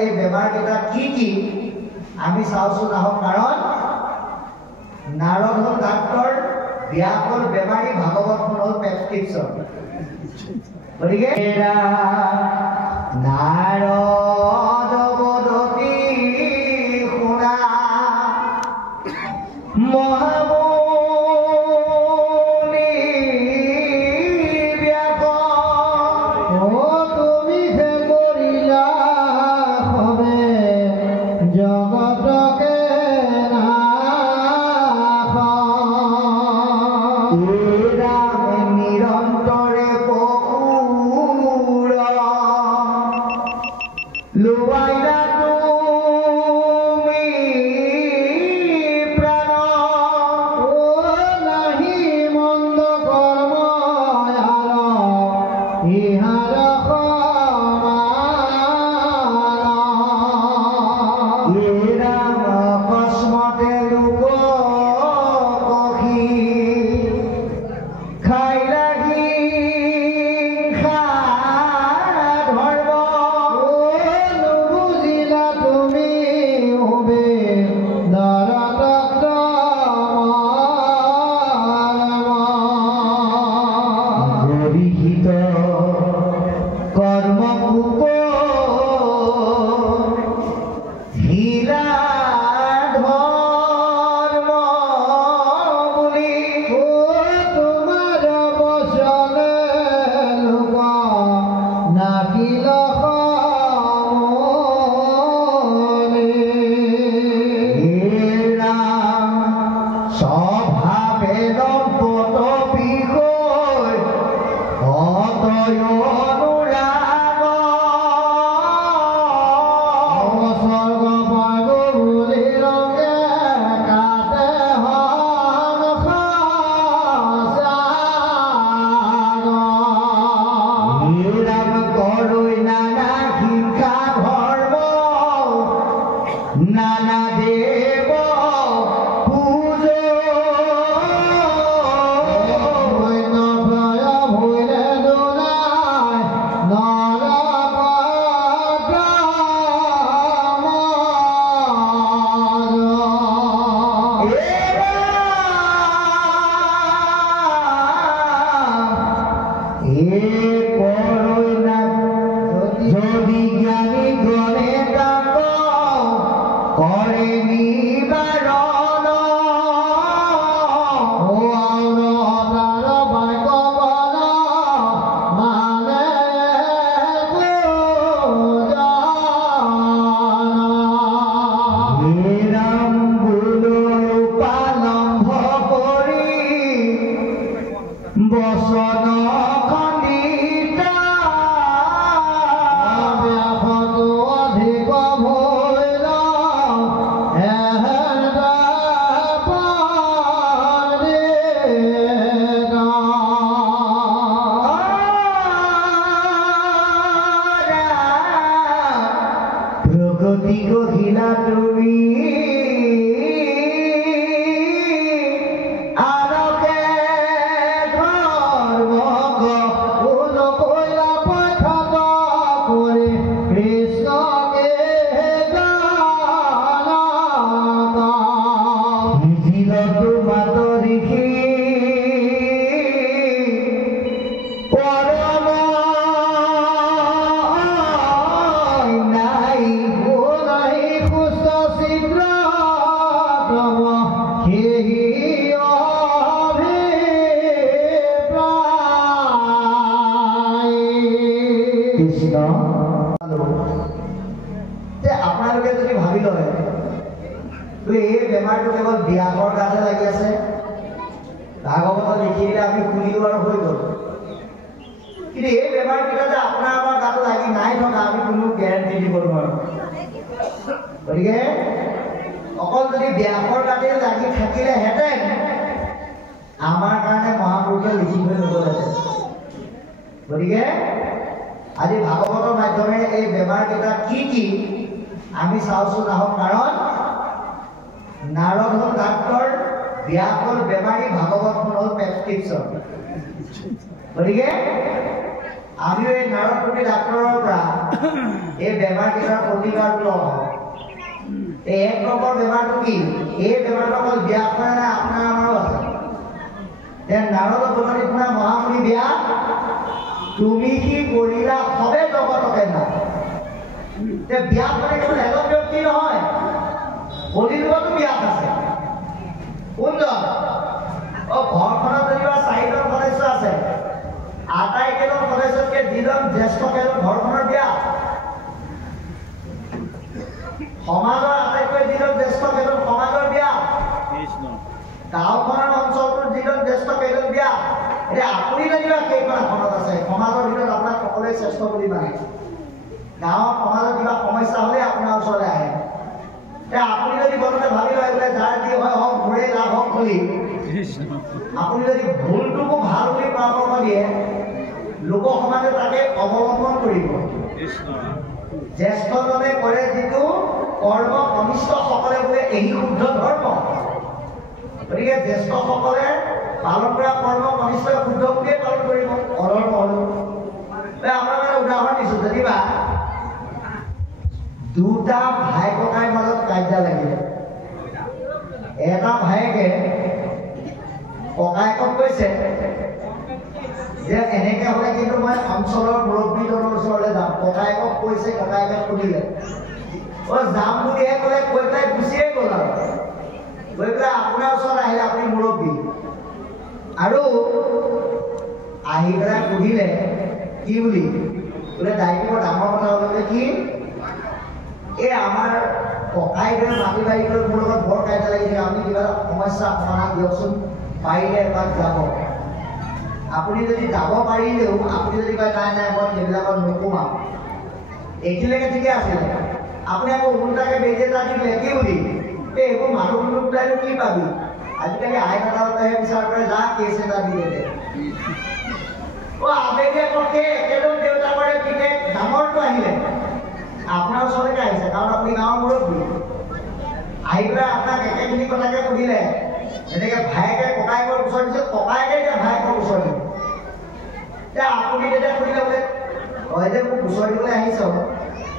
এই বেমাৰকেইটা কি আমি চাওঁচোন আহক। কাৰণ নাৰদ হ'ল ডাক্তৰ, ব্যাস হ'ল বেমাৰী, ভাগৱতখন হ'ল প্ৰেছক্ৰিপশ্যন। গতিকে নাৰদ বদতি শুনা মহামুনি ব্যাস, তুমি যে কৰিলা হবে জগতকে নিৰন্তৰে পশুৰ লোৱাইলা তুমি প্ৰাণ, নাহি মন্দ কৰ্ম ইহাৰ ৰাম অকস্মাতে লোক কহি খাই লাগি ধৰ্ম, নুবুজিলা তুমি হবে নৰদত্ত গৰিহিত কৰ্মকূপ হীৰা ধৰ্ম বুলি, তোমাৰ বচনে লোক নাকিল স্বভাৱে দম্পত বিষয় অতয় অনুৰাগ, স্বৰ্গ পাব বুলি ৰঙে কাটে ৰাম কৰৈ নানা হিংসা ধৰ্ম, নানা দেৱ পূজ, যদি জ্ঞানী গণে তাক কৰে নিবাৰণ, ৰাম গুণৰ উপালম্ভ কৰি বচন খণ্ডিত, অধিক ভৈল প্ৰগতি গহিলা তুমি আনকে ধৰ্ম কৈলা পথত কৰি কৃষ্ণকে জিলতো মাত ঋষি পৰম নাই নাই সুস্থ চিত্ৰ সেই কৃষ্ণ। আপোনালোকে যদি ভাবি লয় এই বেমাৰটো কেৱল ব্যাসৰ গাতে লাগি আছে, ভাগৱত লিখি দিলে আমি শুনিলো আৰু হৈ গ'ল, কিন্তু এই বেমাৰকেইটা যে আপোনাৰ আমাৰ গাতো লাগি নাই থকা আমি কোনো গেৰেণ্টি দিব নোৱাৰো। গতিকে অকল যদি ব্যাসৰ গাতে লাগি থাকিলেহেঁতেন আমাৰ কাৰণে মহাপুৰুষে লিখি থৈ নগ'লহেঁতেন। গতিকে আজি ভাগৱতৰ মাধ্যমে এই বেমাৰকেইটা কি আমি চাওঁচোন আহক। কাৰণ নাৰদ হ'ল ডাক্তৰ, ব্যাস হ'ল বেমাৰী, ভাগৱতখন হ'ল প্ৰেছক্ৰিপশ্যন। গতিকে আমিও এই নাৰদপুৰী ডাক্তৰৰ পৰা এই বেমাৰকেইটাৰ প্ৰতিকাৰটো লওঁ। এই 1 নম্বৰ বেমাৰটো কি? এই বেমাৰটো অকল ব্যাস কৰা নাই, আপোনাৰ আমাৰো আছে। নাৰদ বদনি শুনা মহামুনি ব্যাস, তুমি কি কৰিলা সবে জগতকে নাই। ব্যাস মানে কেৱল এজন ব্যক্তি নহয়, কলিযুগতো ব্যাস আছে। কোনজন? ঘৰখনত যেনিবা 4জন সদস্য আছে, আটাইকেইজন সদস্যতকে যিজন জ্যেষ্ঠ কেইজন ঘৰখনৰ ব্যাস। সমাজৰ আটাইতকৈ যিজন জ্যেষ্ঠ কেইজন সমাজৰ ব্যাস। গাঁওখনৰ অঞ্চলটোৰ যিজন জ্যেষ্ঠ কেইজন ব্যাস। এতিয়া আপুনি যেনিবা সেইখন এখনত আছে, সমাজৰ ভিতৰত আপোনাক সকলোৱে শ্ৰেষ্ঠ বুলি মানে। গাঁৱত সমাজত কিবা সমস্যা হ'লে আপোনাৰ ওচৰলৈ আহে। এতিয়া আপুনি যদি মনতে ভাবি লয় বোলে যাৰ যি হয় হওক, মোৰে লাভ হওক বুলি, আপুনি যদি ভুলটোকো ভাল বুলি পৰামৰ্শ দিয়ে, লোক সমাজে তাকে অৱলম্বন কৰিব। জ্যেষ্ঠজনে কৰে যিটো কৰ্ম কনিষ্ঠসকলে বোলে এই শুদ্ধ ধৰ্ম। গতিকে জ্যেষ্ঠসকলে পালন কৰা কৰ্ম কনিষ্ঠই শুদ্ধ বুলিয়ে পালন কৰিব, অধৰ্ম হ'লেও। আপোনালোকে উদাহৰণ দিছোঁ, যেনিবা দুটা ভাই ককাইৰ মাজত কাজিয়া লাগিলে। এটা ভায়েকে ককায়েকক কৈছে যে এনেকে হ'লে কিন্তু মই অঞ্চলৰ মুৰব্বীজনৰ ওচৰলৈ যাম। ককায়েকক কৈছে, ককায়েকে শুনিলে। যাম বুলিহে ক'লে, কৈ পেলাই গুচিয়ে গ'ল। আৰু গৈ পেলাই আপোনাৰ ওচৰত আহিলে, আপুনি মুৰব্বী, আৰু আহি পেলাই সুধিলে কি বুলি বোলে, দায়িত্ব ডাঙৰ কথা হ'লে কি, এই আমাৰ ককাইদেউ মাটি বাৰী লৈ মোৰ লগত বৰ কাজিয়া লাগি থাকে, আপুনি কিবা এটা সমস্যা সমাধান দিয়কচোন, পাৰিলে এপাক যাব। আপুনি যদি যাব পাৰিলেও আপুনি যদি কয় নাই নাই মই সেইবিলাকত নোসোমাম, এইখিনিলৈকে ঠিকে আছিলে। আপুনি আকৌ উল্টাকে বেজি এটা দিলে কি বুলি, এইবোৰ মানুহ ওলাইনো কি পাবি, আজিকালি আইন আদালতেহে বিচাৰ কৰে, যা কেছ এটা দি দে। আবেলি আকৌ সেই একেজন দেউতাকৰে পিনে ডাঙৰটো আহিলে, আপোনাৰ ওচৰলৈকে আহিছে, কাৰণ আপুনি গাঁৱৰ মুৰব্বী। আহি পেলাই আপোনাক একেখিনি কথাকে সুধিলে, যেনেকে ভায়েকে ককায়েকৰ ওচৰত দিছে, ককায়েকে এতিয়া ভায়েকৰ ওচৰত দিব। এতিয়া আপুনি যেতিয়া সুধিলে বোলে, তই যে মোক ওচৰ দিবলৈ আহিছ,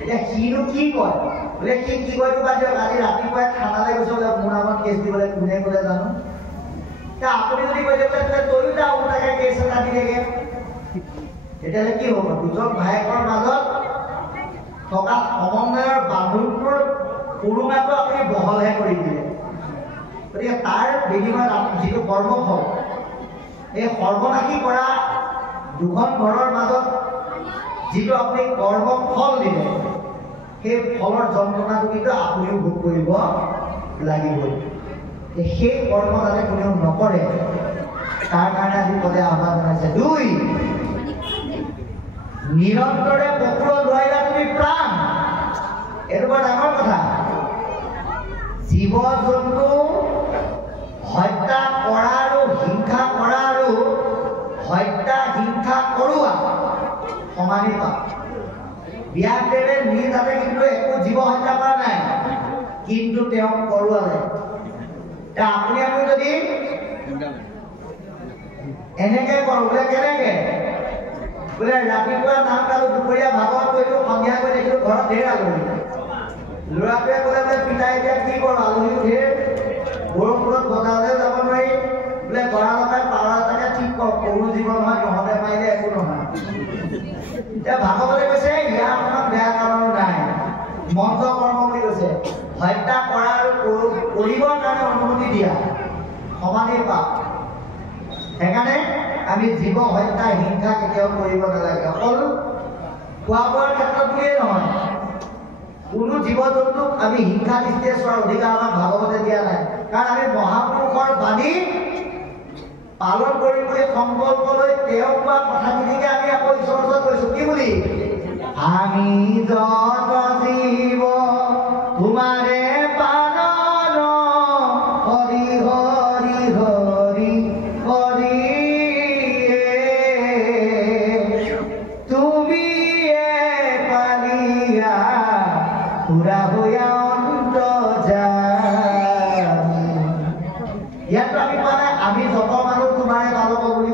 এতিয়া সিনো কি কয় বোলে, সি কি কয়তো বাদ দিয়ক, আজি ৰাতিপুৱাই থানালৈ গৈছে বোলে, মোৰ নামত কেছ দিবলৈ, কোনে ক'লে জানো। এতিয়া আপুনি যদি কৈ দিয়ে বোলে তয়ো যা উল্টাকে কেছ এটা দি থাকে, তেতিয়াহ'লে কি হ'ব? দুজন ভায়েকৰ মাজত থকা সমন্বয়ৰ বান্ধোনটোৰ সুৰুঙাটো আপুনি বহলহে কৰি দিলে। গতিকে তাৰ বিনিময়ত যিটো কৰ্মফল, এই সৰ্বনাশী কৰা দুখন ঘৰৰ মাজত যিটো আপুনি কৰ্মফল দিলে, সেই ফলৰ যন্ত্ৰণাটো কিন্তু আপুনিও ভোগ কৰিব লাগিবই। সেই কৰ্ম যাতে কোনেও নকৰে, তাৰ কাৰণে আজি পদে আহ্বান জনাইছে। 2, নিৰন্তৰে পকুৰ নোৱাৰিলা তুমি প্ৰাণ। এইটো বৰ ডাঙৰ কথা। জীৱ জন্তু হত্যা কৰা আৰু হিংসা কৰা আৰু হত্যা হিংসা কৰোৱা সমানেই পাপ। ব্যাসদেৱে নিজ হাতে কিন্তু একো জীৱ হত্যা কৰা নাই, কিন্তু তেওঁক কৰোৱালে। আপুনি যদি এনেকে কৰো বোলে, কেনেকে বোলে, ৰাতিপুৱা নাম গালো, দুপৰীয়া ভাগৱত কৰিলো, সন্ধিয়া কৰি দেখিলো ঘৰত ঢেৰ আলহী। ল'ৰাটোৱে ক'লে বোলে, পিতাই এতিয়া কি কৰো, আলহীও ঢেৰ, বৰষুণত বজাৰলৈ যাব নোৱাৰি, বোলে গঁৰাল এটাই পাৰ এটাকে ঠিক কৰ, সৰু জীৱ নহয়, নহ'লে পাৰিলে একো নহয়। এতিয়া ভাগৱতে কৈছে ইয়াৰ মনত বেয়া কাৰণো নাই, মন্দ কৰ্ম বুলি কৈছে। হত্যা কৰা আৰু কৰিবৰ কাৰণে অনুমতি দিয়া সমানেই পাপ। সেইকাৰণে আমি জীৱ হত্যা হিংসা কেতিয়াও কৰিব নালাগে। অকল খোৱা বোৱাৰ ক্ষেত্ৰত বুলিয়েই নহয়, কোনো জীৱ জন্তুক আমি হিংসা দৃষ্টিৰে চোৱাৰ অধিকাৰ আমাক ভাগৱতে দিয়া নাই। কাৰণ আমি মহাপুৰুষৰ বাণী পালন কৰিম বুলি সংকল্প লৈ তেওঁ কোৱা কথাখিনিকে আমি আকৌ ঈশ্বৰৰ ওচৰত কৈছো কি বুলি, আমি যত জীৱ তোমাৰে পালন হৰি হৰি হৰি হৰি তুমি পালিয়া পুৰা হৈয়া অন্ত জানি। ইয়াতো আমি কোৱা নাই আমি যত মানুহ তোমাৰে পালক বুলি,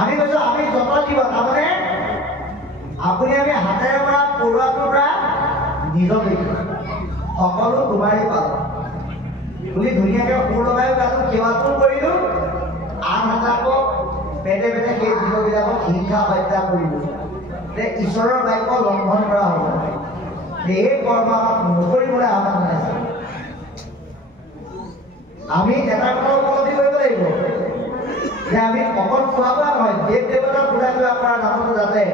আমি কৈছো আমি যত জীৱ, তাৰমানে নিজক সকলো তোমাৰেই পালন বুলি ধুনীয়াকৈ সুৰ লগাই গালোঁ, সেৱাটো কৰিলোঁ, আনহাতাকক পেটে পেটে সেই জীৱবিলাকক হিংসা হত্যা কৰিলোঁ। যে ঈশ্বৰৰ বাক্য লংঘন কৰা হ'ব, এই কৰ্ম আমাক নকৰিবলৈ আহ্বান জনাইছে। আমি এটা কথা উপলব্ধি কৰিব লাগিব যে আমি অকল খোৱা বোৱা নহয়, দেৱ দেৱতাক পূজা কৰা কৰাৰ নামতো যাতে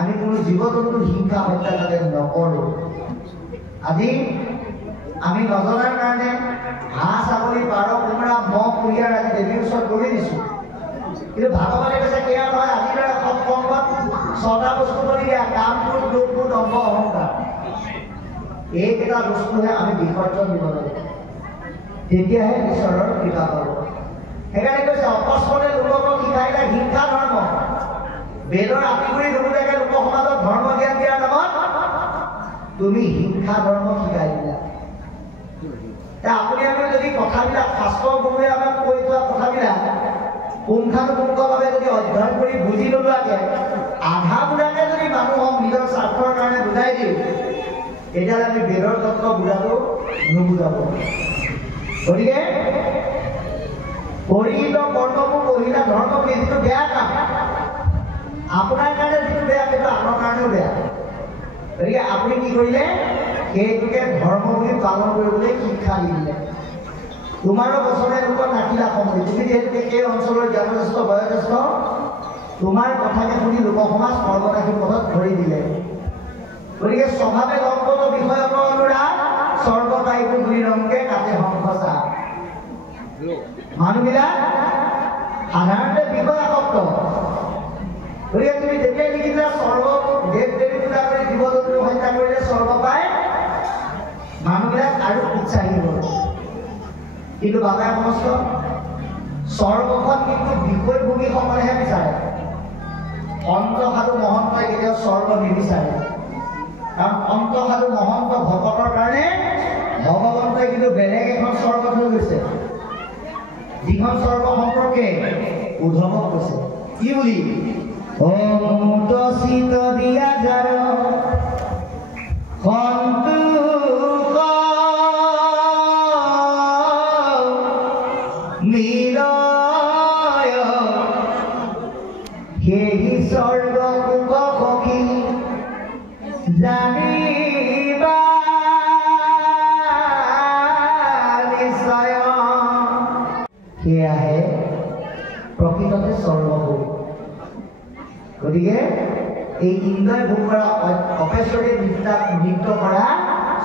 আমি কোনো জীৱ জন্তুৰ হিংসা হত্যা যাতে নকৰোঁ। আজি আমি নজনাৰ কাৰণে হাঁহ ছাগলী পাৰ কোমোৰা মহ কুঁহিয়াৰ আজি দেৱীৰ ওচৰত কৰি দিছোঁ, কিন্তু ভাগৱতে কৈছে সেয়া নহয়। আজিৰ দৰে সৎসংগত 6টা বস্তু কৰি দিয়া, কাম ক্ৰোধ লোভ মোহ দম্ভ অহংকাৰ, এইকেইটা বস্তুহে আমি বিসৰ্জন দিব লাগে, তেতিয়াহে ঈশ্বৰৰ কৃপা পাব। সেইকাৰণে কৈছে অকস্মাতে লোকক শিকাইলে হিংসা ধৰ্ম, বেদৰ আপিগুৰি নুবুজাকে লোক সমাজত ধৰ্ম জ্ঞান দিয়াৰ নামত তুমি হিংসা ধৰ্ম শিকাই দিলা। আপুনি আমি যদি কথাবিলাক শাস্ত্ৰৰ গুৰুৱে আমাক কৈ থোৱা কথাবিলাক পুংখানুপুংখভাৱে যদি অধ্যয়ন কৰি বুজি নোলোৱাকে আধা বুঢ়াকে যদি মানুহক নিজৰ স্বাৰ্থৰ কাৰণে বুজাই দিওঁ, তেতিয়াহ'লে আমি বেদৰ তত্ত্ব বুজাটো নুবুজাব। গতিকে পৰিহিত কৰ্মবোৰ পঢ়িলা ধৰ্ম বুলি যিটো বেয়া কাম, আপোনাৰ কাৰণে যিটো বেয়া সেইটো আনৰ কাৰণেও বেয়া। গতিকে আপুনি কি কৰিলে, সেইটোকে ধৰ্ম বুলি পালন কৰিবলৈ শিক্ষা দিলে। তোমাৰো বছৰে লোকক ৰাখিলা সময়, তুমি যিহেতুকে সেই অঞ্চলৰ জ্ঞানজ্যেষ্ঠ বয়োজ্যেষ্ঠ, তোমাৰ কথাকে শুনি লোক সমাজ সৰ্বনাশী পথত ধৰি দিলে। গতিকে স্বভাৱে লংঘন বিষয়ক অনুৰাগ স্বৰ্গবায়ু গুৰি ৰংকে কাটে সংসা। মানুহবিলাক সাধাৰণতে বিষয় আসক্ত। গতিকে তুমি যেতিয়াই লিখিলা স্বৰ্গ দেৱ দেৱী পূজা কৰি জীৱ জন্তু হত্যা কৰিলে স্বৰ্গ পায়, মানুহবিলাক আৰু উৎসাহী হ'ল। কিন্তু বাবাই সমস্ত স্বৰ্গখন কিন্তু বিষয়ভোগীসকলেহে বিচাৰে, অন্ত সাধু মহন্তই কেতিয়াও স্বৰ্গ নিবিচাৰে। কাৰণ অন্ত সাধু মহন্ত ভকতৰ কাৰণে ভগৱন্তই কিন্তু বেলেগ এখন স্বৰ্গ থৈ গৈছে, যিখন স্বৰ্গ সম্পৰ্কে উদ্ধৱক কৈছে কি বুলি, অমুত চিত দিয়া জাৰ সন্তোষ মিলয় সেই স্বৰ্গ সুখ সখী জানিবা নিশ্চয়। সেয়াহে প্ৰকৃততে স্বৰ্গভোগ। গতিকে এই ইন্দ্ৰই ভোগ কৰা অপেশ্বৰে নৃত্য কৰা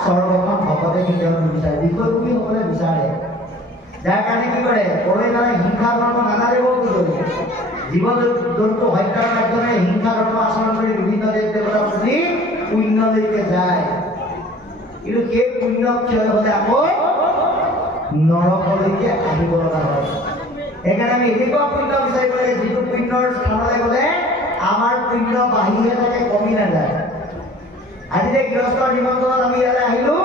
স্বৰ্গখন ভকতে কেতিয়াও নিবিচাৰে, বিষয়ভোগীসকলে বিচাৰে। যাৰ কাৰণে কি কৰে, পৰৈ মানে হিংসা ধৰ্ম নানা দেৱক ধৰি জীৱ জন্তু হত্যাৰ মাধ্যমে হিংসা ধৰ্ম আচৰণ কৰি বিভিন্ন দেৱ দেৱতাক পুজি পুণ্যলৈকে যায়। কিন্তু সেই পুণ্য ক্ষয় হ'লে আকৌ নৰকলৈকে আহিব লগা হয়। সেইকাৰণে আমি এনেকুৱা পুণ্য বিচাৰিব লাগে যিটো পুণ্যৰ স্থানলৈ গ'লে আমাৰ পুণ্য বাঢ়িহে থাকে, কমি নাযায়। আজি যে গৃহস্থৰ নিমন্ত্ৰণত আমি ইয়ালৈ আহিলো,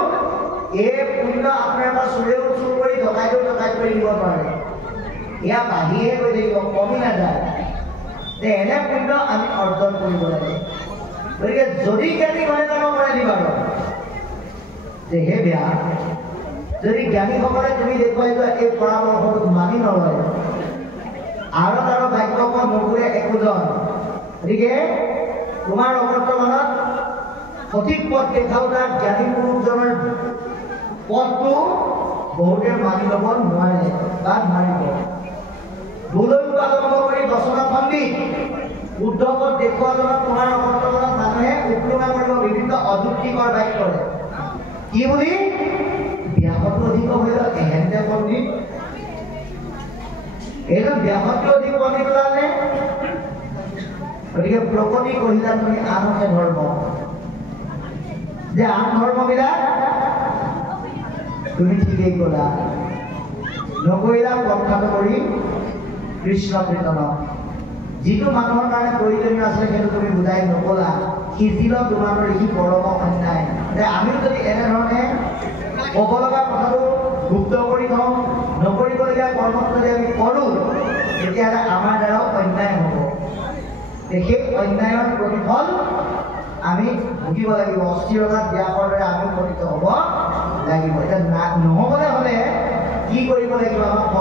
এই পুণ্য আপোনাৰ পৰা চোৰেও চুৰ কৰি ডকাইতেও ডকাইত কৰি দিব পাৰে, এয়া বাঢ়িহে গৈ থাকিব, কমি নাযায়। এনে পুণ্য আমি অৰ্জন কৰিব লাগে। গতিকে যদি জ্ঞানী ঘৰে যাব পাৰে দিবা যে হে বেয়া, যদি জ্ঞানীসকলে তুমি দেখুৱাই যোৱা এই পৰামৰ্শটো মানি নলয়, আৰু তাৰ ভাগ্যখন নকৰে একোজন, গতিকে তোমাৰ অৱৰ্তমানত সঠিক পথ দেখাও তাক জ্ঞানী পুৰুষজনৰ পথটো বহুতে মানি ল'ব নোৱাৰে বা নোৱাৰিব। ভুলৈ উপাদম্ভ কৰি দশনা পণ্ডিত উদ্ধৱক দেখুৱাজনত তোমাৰ অৱৰ্তমানত মানুহে উৎপ্লুঙা কৰিব বিভিন্ন অযুক্তিকৰ বাক্য কৰে। কি বুলি ব্যাসতকৈ অধিক হইল এহেন্তে পণ্ডিত, এইজন ব্যাসতকৈ অধিক পণ্ডিত ওলালে। গতিকে প্ৰকৃতি কহিলা তুমি আনহে ধৰ্ম, যে আন ধৰ্মবিলাক তুমি ঠিকেই ক'লা, নকৰিলা প্ৰখ্যাত কৰি কৃষ্ণ কীৰ্তন। যিটো মানুহৰ কাৰণে প্ৰয়োজনীয় আছে সেইটো তুমি বুজাই নকলা, সিজিল তোমাৰ ঋষি পৰম অন্যায়। যে আমিও যদি এনেধৰণে ক'ব লগা কথাটো গুপ্ত কৰি থওঁ, নকৰিবলগীয়া কৰ্মত যদি আমি কৰোঁ, তেতিয়াহ'লে আমাৰ দ্বাৰাও অন্যায় হ'ব। সেই অন্যায়ৰ প্ৰতিফল আমি ভুগিব লাগিব অস্থিৰতাত ব্যাসৰ দৰে আমি উপনীত হ'ব লাগিব এতিয়া নহ'বলৈ হ'লে কি কৰিব লাগিব আমাক